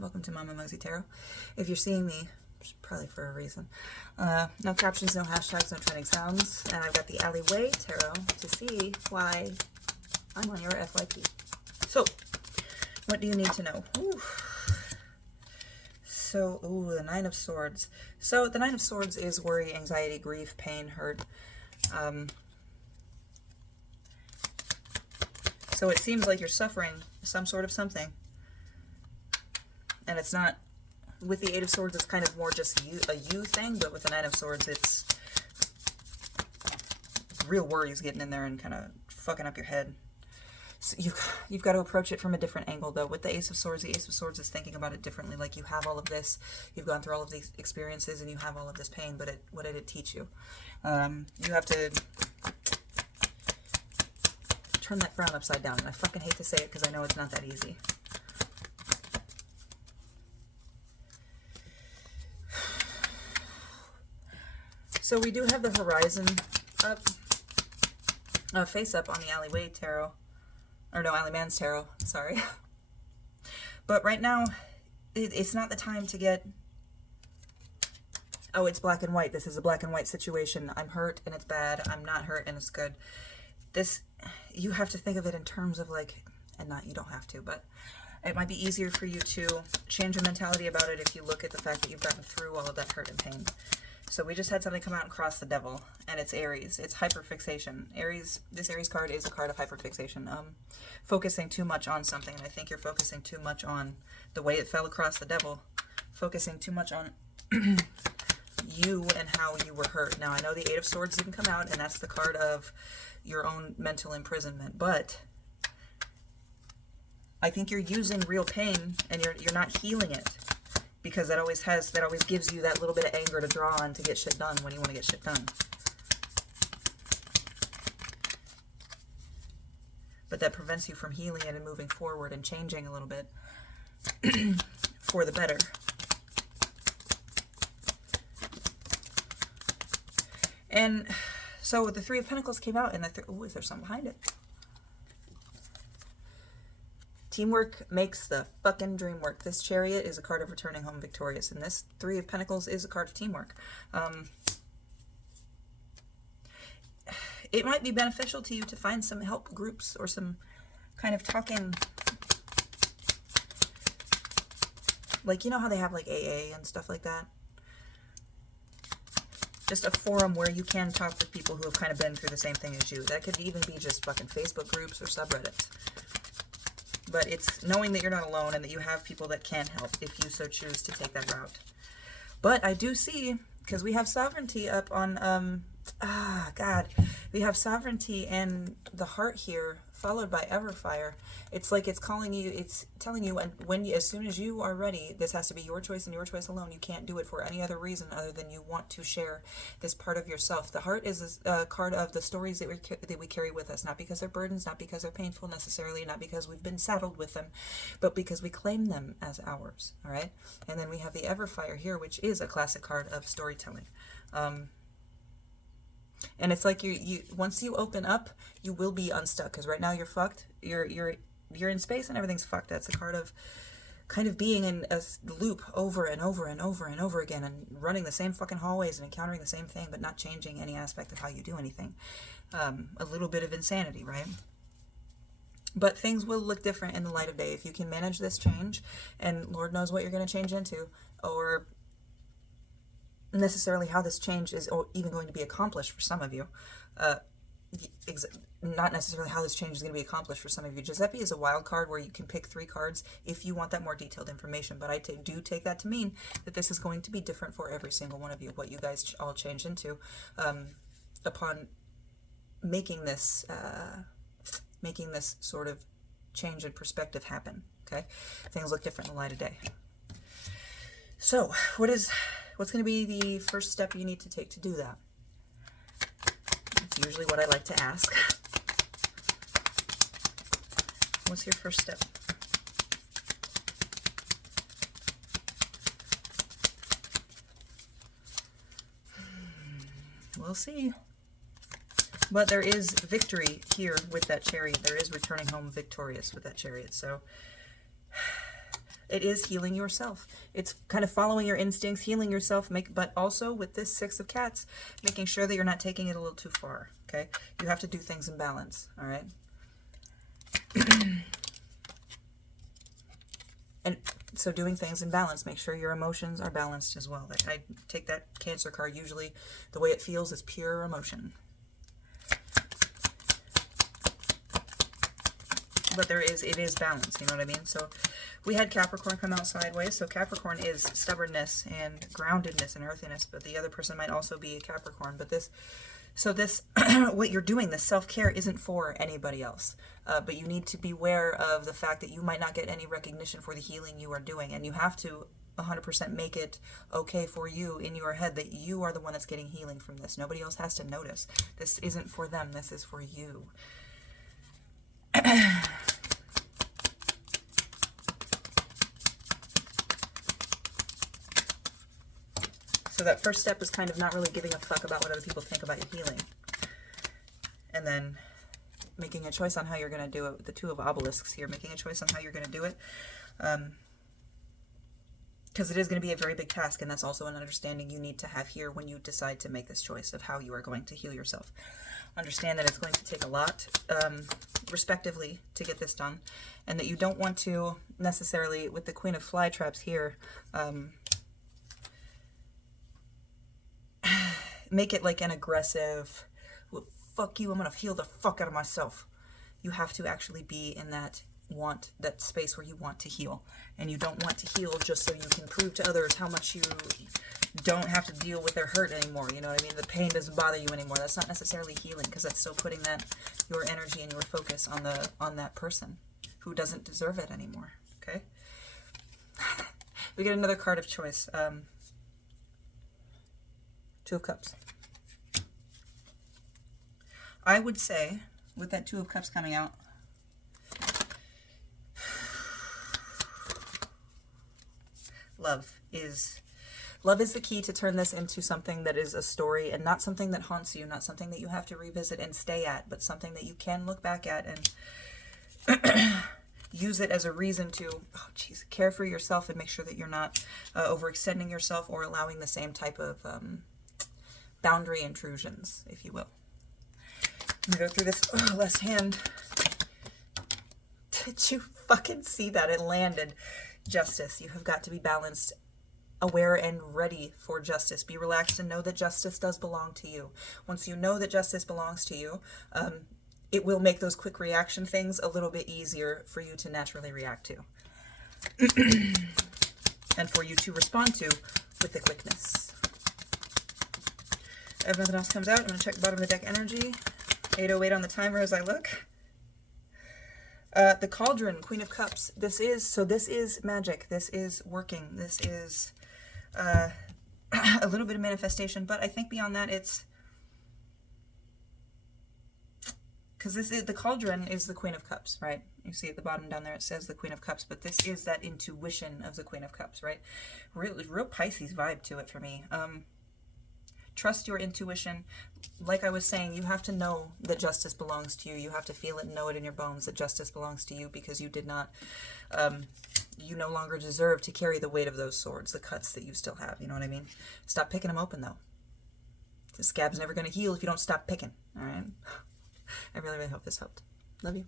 Welcome to Mama Mosey Tarot. If you're seeing me, it's probably for a reason. No captions, no hashtags, no trending sounds. And I've got the Alleyway Tarot to see why I'm on your FYP. So, what do you need to know? So, the Nine of Swords. So, the Nine of Swords is worry, anxiety, grief, pain, hurt. So it seems like you're suffering some sort of something. And it's not, with the Eight of Swords, it's kind of more just a you thing, but with the Nine of Swords, it's real worries getting in there and kind of fucking up your head. So you've got to approach it from a different angle, though. With the Ace of Swords, the Ace of Swords is thinking about it differently. Like, you have all of this, you've gone through all of these experiences, and you have all of this pain, but what did it teach you? You have to turn that frown upside down. And I fucking hate to say it because I know it's not that easy. So we do have the Horizon up, face up on the Alleyway Tarot. Or no, Alleyman's Tarot, sorry. But right now, it's not the time to get, oh, it's black and white. This is a black and white situation. I'm hurt and it's bad. I'm not hurt and it's good. This, you have to think of it in terms of like, and not, you don't have to, but it might be easier for you to change your mentality about it if you look at the fact that you've gotten through all of that hurt and pain. So we just had something come out and cross the devil, and it's Aries. It's hyperfixation. Aries, this Aries card is a card of hyperfixation. Focusing too much on something, and I think you're focusing too much on the way it fell across the devil. Focusing too much on you and how you were hurt. Now, I know the Eight of Swords didn't come out, and that's the card of your own mental imprisonment, but I think you're using real pain, and you're not healing it. Because that always gives you that little bit of anger to draw on to get shit done when you want to get shit done. But that prevents you from healing it and moving forward and changing a little bit for the better. And so the Three of Pentacles came out, and is there something behind it? Teamwork makes the fucking dream work. This Chariot is a card of returning home victorious, and this Three of Pentacles is a card of teamwork. It might be beneficial to you to find some help groups or some kind of talking, like, you know how they have like AA and stuff like that? Just a forum where you can talk with people who have kind of been through the same thing as you. That could even be just fucking Facebook groups or subreddits. But it's knowing that you're not alone and that you have people that can help if you so choose to take that route. But I do see, because we have Sovereignty up on, we have Sovereignty and the Heart here, followed by Everfire. It's like it's calling you, it's telling you, and as soon as you are ready, this has to be your choice and your choice alone. You can't do it for any other reason other than you want to share this part of yourself. The Heart is a card of the stories that we carry with us, not because they're burdens, not because they're painful necessarily, not because we've been saddled with them, but because we claim them as ours, all right? And then we have the Everfire here, which is a classic card of storytelling. And it's like you once you open up, you will be unstuck, because right now you're fucked. You're in space and everything's fucked. That's a card of kind of being in a loop over and over and over and over again, and running the same fucking hallways and encountering the same thing, but not changing any aspect of how you do anything. A little bit of insanity, right? But things will look different in the light of day if you can manage this change, and Lord knows what you're going to change into, or necessarily how this change is even going to be accomplished for some of you. Not necessarily how this change is going to be accomplished for some of you. Giuseppe is a wild card where you can pick 3 cards if you want that more detailed information, but I do take that to mean that this is going to be different for every single one of you, what you guys all change into upon making this sort of change in perspective happen, okay? Things look different in the light of day. So, what's going to be the first step you need to take to do that? It's usually what I like to ask. What's your first step? We'll see. But there is victory here with that Chariot. There is returning home victorious with that Chariot. So It is healing yourself. It's kind of following your instincts, healing yourself, but also with this Six of Cats, making sure that you're not taking it a little too far, okay? You have to do things in balance, all right? And so doing things in balance, make sure your emotions are balanced as well. Like, I take that Cancer card, usually the way it feels is pure emotion. But it is balanced, you know what I mean? So we had Capricorn come out sideways. So Capricorn is stubbornness and groundedness and earthiness, but the other person might also be a Capricorn. But this, what you're doing, this self-care isn't for anybody else. But you need to be aware of the fact that you might not get any recognition for the healing you are doing. And you have to 100% make it okay for you in your head that you are the one that's getting healing from this. Nobody else has to notice. This isn't for them. This is for you. So that first step is kind of not really giving a fuck about what other people think about your healing. And then making a choice on how you're going to do it with the Two of Obelisks here. Making a choice on how you're going to do it. Because it is going to be a very big task, and that's also an understanding you need to have here when you decide to make this choice of how you are going to heal yourself. Understand that it's going to take a lot, respectively, to get this done, and that you don't want to necessarily, with the Queen of Flytraps here, make it like an aggressive, well, fuck you, I'm going to heal the fuck out of myself. You have to actually be in that space where you want to heal. And you don't want to heal just so you can prove to others how much you don't have to deal with their hurt anymore. You know what I mean? The pain doesn't bother you anymore. That's not necessarily healing, because that's still putting your energy and your focus on that person who doesn't deserve it anymore. Okay? We get another card of choice. Two of Cups. I would say, with that Two of Cups coming out, love is the key to turn this into something that is a story, and not something that haunts you, not something that you have to revisit and stay at, but something that you can look back at and use it as a reason to, care for yourself and make sure that you're not overextending yourself or allowing the same type of boundary intrusions, if you will. I'm gonna go through this last hand. Did you fucking see that? It landed. Justice. You have got to be balanced, aware, and ready for justice. Be relaxed and know that justice does belong to you. Once you know that justice belongs to you, it will make those quick reaction things a little bit easier for you to naturally react to. And for you to respond to with the quickness. If nothing else comes out, I'm going to check the bottom of the deck energy. 8:08 on the timer as I look. The Cauldron, Queen of Cups. This is magic. This is working. This is a little bit of manifestation, but I think beyond that it's... Because the Cauldron is the Queen of Cups, right? You see at the bottom down there it says the Queen of Cups, but this is that intuition of the Queen of Cups, right? Real Pisces vibe to it for me. Trust your intuition. Like I was saying, you have to know that justice belongs to you. You have to feel it and know it in your bones that justice belongs to you, because you did not, you no longer deserve to carry the weight of those swords, the cuts that you still have. You know what I mean? Stop picking them open, though. The scab's never going to heal if you don't stop picking. All right? I really, really hope this helped. Love you.